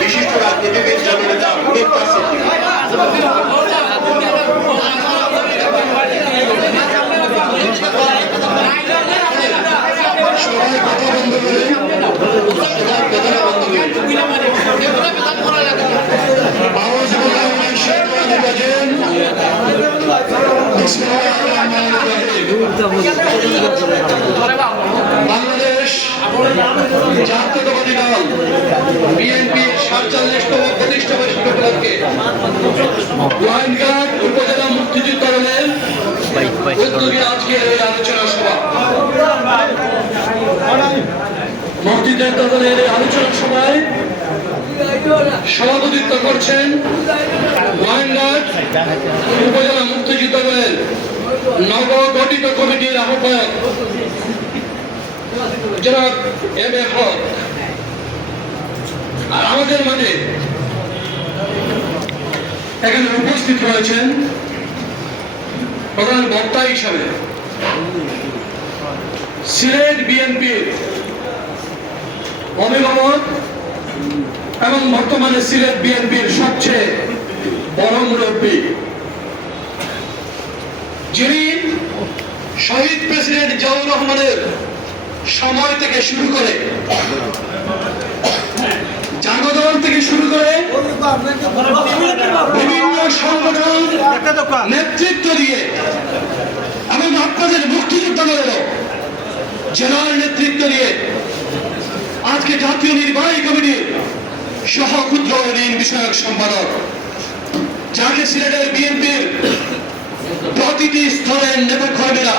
বিশিষ্ট রাজনীতিবিদ জননেতা বাংলাদেশ জাতীয়তাবাদী দল বিএনপির 47তম প্রতিষ্ঠা বার্ষিকী উপলক্ষে গোয়াইনঘাট উপজেলা মুক্তিযুদ্ধ দলের উদ্যোগে আজকের এই আলোচনা সভা। মুক্তিযুদ্ধ দলের এই আলোচনা সভায় সভাপতিত্ব করছেন গোয়াইনঘাট উপজেলা মুক্তিযুদ্ধ দলের নবগঠিত কমিটির আহ্বায়ক জনাব এম এ হক। আর আমাদের মাঝে এখানে উপস্থিত রয়েছেন প্রধান বক্তা হিসাবে সিলেট বিএনপির অভিভাবক এবং বর্তমানে সিলেট বিএনপির সবচেয়ে বড় মুরব্বী, যিনি শহীদ প্রেসিডেন্ট জিয়াউর রহমানের সময় থেকে শুরু করে জাগদল থেকে শুরু করে বিভিন্ন সংগঠন নেতৃত্ব দিয়ে এবং আপনাদের মুক্তিযুদ্ধ দলেরও জেলার নেতৃত্ব দিয়ে আজকে জাতীয় নির্বাহী কমিটির সহ ক্ষুদ্র ঋণ বিষয়ক সম্পাদক, যাকে সিলেটের বিএনপির প্রতিটি স্তরের নেতা কর্মীরা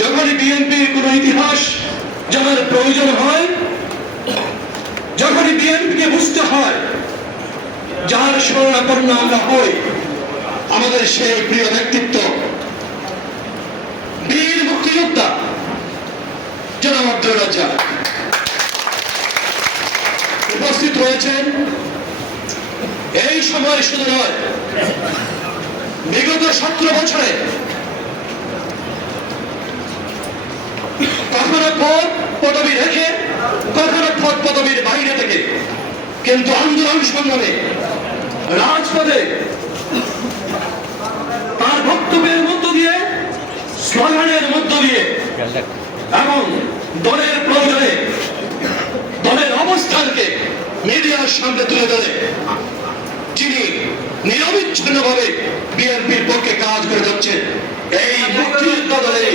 যখনই বিএনপির কোন ইতিহাস জানার প্রয়োজন হয়, যখনই বিএনপিকে বুঝতে হয়, যার শরণাপন্ন আমরা হই, আমাদের সেই প্রিয় ব্যক্তিত্ব বীর মুক্তিযোদ্ধা জনাব আব্দুর রাজ্জাক উপস্থিত রয়েছেন। এই সময় শুধু নয়, বিগত 17 বছরে কখনো পদ পদবি রেখে, কখনো পদ পদবীর বাইরে থেকে, কিন্তু আন্দোলন সংগ্রামে রাজপথে তার বক্তব্যের মধ্য দিয়ে, স্লোগানের মধ্য দিয়ে এবং দলের প্রয়োজনে দলের অবস্থানকে মিডিয়ার সামনে তুলে ধরে যিনি নিরবিচ্ছিন্নভাবে বিএনপির পক্ষে কাজ করে যাচ্ছেন, এই মুক্তিযুদ্ধ দলের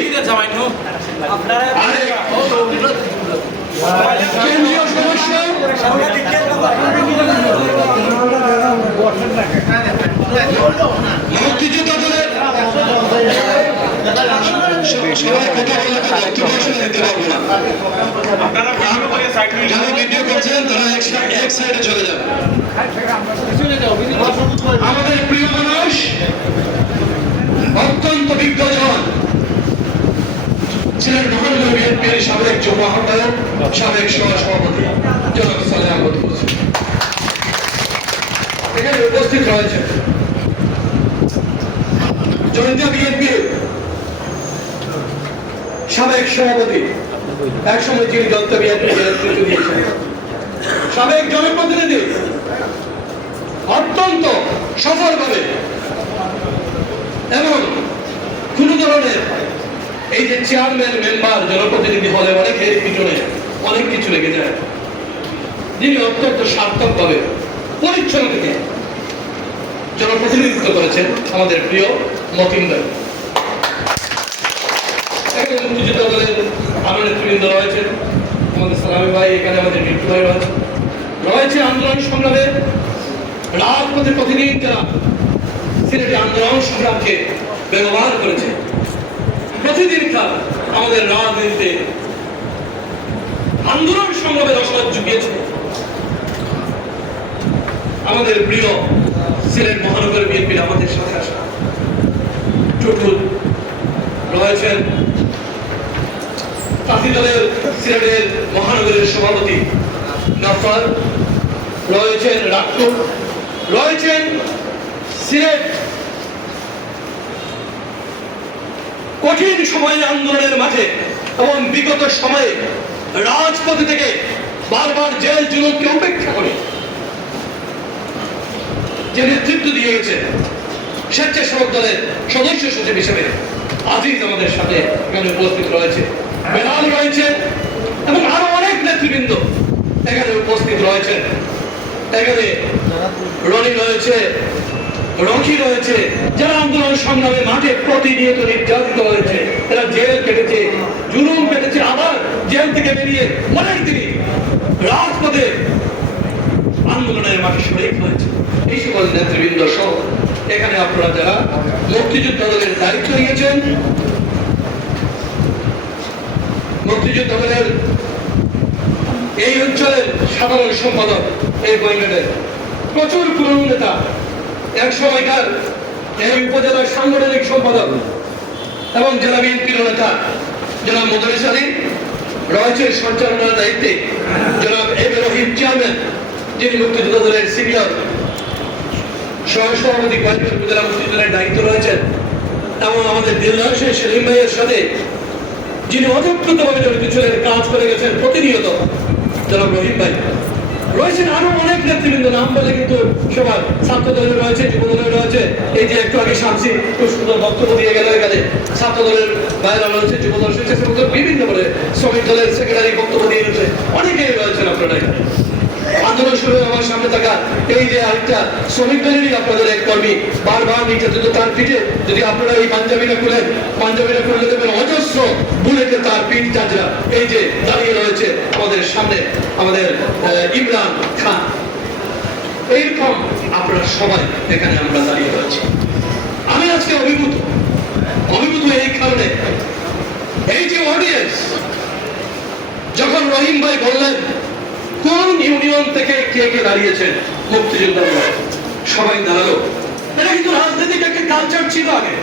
কেন্দ্রীয় সদস্য মুক্তিযুদ্ধ দলের সবাই কথা বলে বক্তব্য দিতে পারবো না, যারা ভিডিও করছেন তারা এক সাইডে চলে যাবে। আমাদের প্রিয় মানুষ, অত্যন্ত বিজ্ঞজন, ছিলেন মহানগর বিএনপির সাবেক যুব আহ্বায়ক, সাবেক সহসভাপতি জনাব সালেহ আহমদ হোসেন এখানে উপস্থিত রয়েছে। জয়ন্তী বিএনপির সাবেক সভাপতি, একসময় যিনি দত্ত বিএনপির নেতৃত্ব দিয়েছেন, সাবেক জনপ্রতিনিধি, অত্যন্ত সফলভাবে এবং কোন ধরনের এই যে চেয়ারম্যান মেম্বার জনপ্রতিনিধি হলে অনেকের পিছনে অনেক কিছু লেগে যায়, যিনি অত্যন্ত সার্থকভাবে পরিচ্ছন্ন থেকে জনপ্রতিনিধিত্ব করেছেন আমাদের প্রিয় মতিন ভাই। মুক্তিযুদ্ধ দলের আরো নেতৃবৃন্দ রয়েছেন, আমাদের সালামী ভাই, এখানে আমাদের মিন্টু ভাই রয়েছে আন্দোলন সংগ্রামে রাজপথে প্রতিদিন যারা সিলেটে আন্দোলন সংগ্রামকে ব্যবহার করেছে, প্রতিদিনকার আমাদের রাজনীতিতে আন্দোলন সংগ্রামে রসদ জুগিয়েছে আমাদের প্রিয় সিলেট রয়েছেন তাঁতি দলের সিলেটের মহানগরের সভাপতি নফর, রয়েছেন রাক্টু, রয়েছেন সিলেট কঠিন সময়ে আন্দোলনের মাঠে এবং বিগত সময়ে রাজপথে থেকে বারবার জেল জুলুমকে উপেক্ষা করে যে নেতৃত্ব দিয়ে গেছে স্বেচ্ছাসেবক দলের সদস্য সচিব হিসেবে আজিজ আমাদের সাথে এখানে উপস্থিত রয়েছে, বেলাল রয়েছে এবং আরো অনেক নেতৃবৃন্দ এখানে উপস্থিত রয়েছে। এখানে রনি রয়েছে, রকি রয়েছে, যারা আন্দোলন সংগ্রামে মাঠে প্রতিনিয়ত নির্যাতিত হয়েছে, এরা জেল কেটেছে, জুলুম কেটেছে, আবার জেল থেকে বেরিয়ে অনেক দিনই রাজপথে আন্দোলনের মাঠে শরীক হয়েছে। এই সকল নেতৃবৃন্দ সহ এখানে আপনারা যারা মুক্তিযুদ্ধ দলের দায়িত্ব নিয়েছেন, মুক্তিযুদ্ধ দলের এই অঞ্চলের সাধারণ সম্পাদক, এই বৈঠকের প্রচুর পুরনো নেতা, এক সময়কার এই উপজেলার সাংগঠনিক সম্পাদক এবং জেলা বিএনপির নেতা জনাব মোদারেস আলী রয়েছে সঞ্চালনার দায়িত্বে, জনাব এম এ রহিম চেয়ারম্যান যিনি মুক্তিযুদ্ধ দলের সিনিয়র সহসভাপতি কয়েকজন উপজেলা মুক্তিযুদ্ধ দলের দায়িত্ব রয়েছেন, এবং আমাদের দিলদার হোসেন সেলিম ভাইয়ের সাথে যিনি অতপ্রতভাবে জড়িত ছিলেন, কাজ করে গেছেন প্রতিনিয়ত, জনাব রহিম ভাই রয়েছেন। আরো অনেক নেতৃবৃন্দ নাম বলে কিন্তু সবার, ছাত্র দলের রয়েছে, যুব দলের রয়েছে, এই যে একটু আগে শামসি খুব সুন্দর বক্তব্য দিয়ে গেল, এখানে ছাত্র দলের বাইরে রয়েছে, যুব দল, স্বেচ্ছাসেবক দল, বিভিন্ন বলে শ্রমিক দলের সেক্রেটারি বক্তব্য দিয়ে গেছে, অনেকেই রয়েছেন আপনারা এখানে। আন্দোলন শুরু আমার সামনে থাকা এই যে আরেকটা শ্রমিক দলেরই আপনাদের এক কর্মী বারবার নির্যাতিত, তার পিঠে যদি আপনারা এই পাঞ্জাবিটা খুলেন, পাঞ্জাবিটা খুলে দেবেন অজস্র বুলেটে তার পিঠ চাঁচরা এই যে দাঁড়িয়ে রয়েছে আমাদের সামনে, আমাদের ইমরান খান। এইরকম আপনারা সবাই এখানে আমরা দাঁড়িয়ে রয়েছি। আমি আজকে অভিভূত এই কারণে, এই যে অডিয়েন্স, যখন রহিম ভাই বললেন কোন ইউনিয়ন থেকে কে কে দাঁড়িয়েছেন মুক্তিযোদ্ধা, সবাই দাঁড়ালো। এটা কিন্তু রাজনৈতিক একটা কালচার ছিল আগে,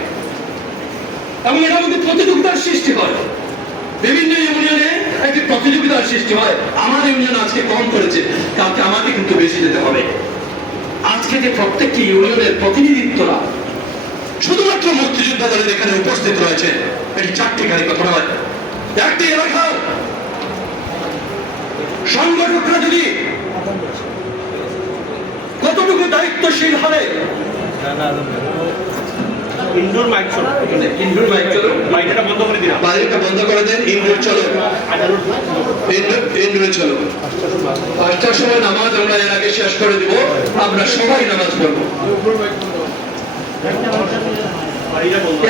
এবং এটার মধ্যে প্রতিযোগিতার সৃষ্টি হয়, বিভিন্ন ইউনিয়নে একটি প্রতিযোগিতার সৃষ্টি হয়। আমার ইউনিয়ন আজকে কম করেছে, কালকে আমাকে কিন্তু বেশি যেতে হবে। আজকে যে প্রত্যেকটি ইউনিয়নের প্রতিনিধিত্বরা শুধুমাত্র মুক্তিযোদ্ধা দলের এখানে উপস্থিত রয়েছে, এটি চারটি গাড়ি কথা নয়। একটি এলাকার সংগঠকরা যদি কতটুকু দায়িত্বশীল হবে, ইনডোর মাইক চলো, ইনডোর মাইক চলো, মাইকটা বন্ধ করে দিন, বাইরেটা বন্ধ করে দেন, ইনডোর চলো, ইনডোরে চলো। 5টার সময় নামাজ আমরা এর আগে শেষ করে দিব, আমরা সবাই নামাজ পড়বো।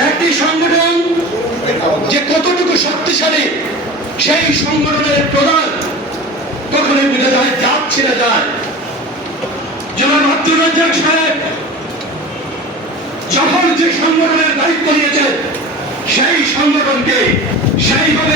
একটি সংগঠন যে কতটুকু শক্তিশালী, সেই সংগঠনের প্রধান কখনোই বোঝা যায় জাত ছেড়ে যায়। জনাব আব্দুর রাজ্জাক সাহেব যখন যে সংগঠনের দায়িত্ব নিয়েছেন, সেই সংগঠনকে সেইভাবে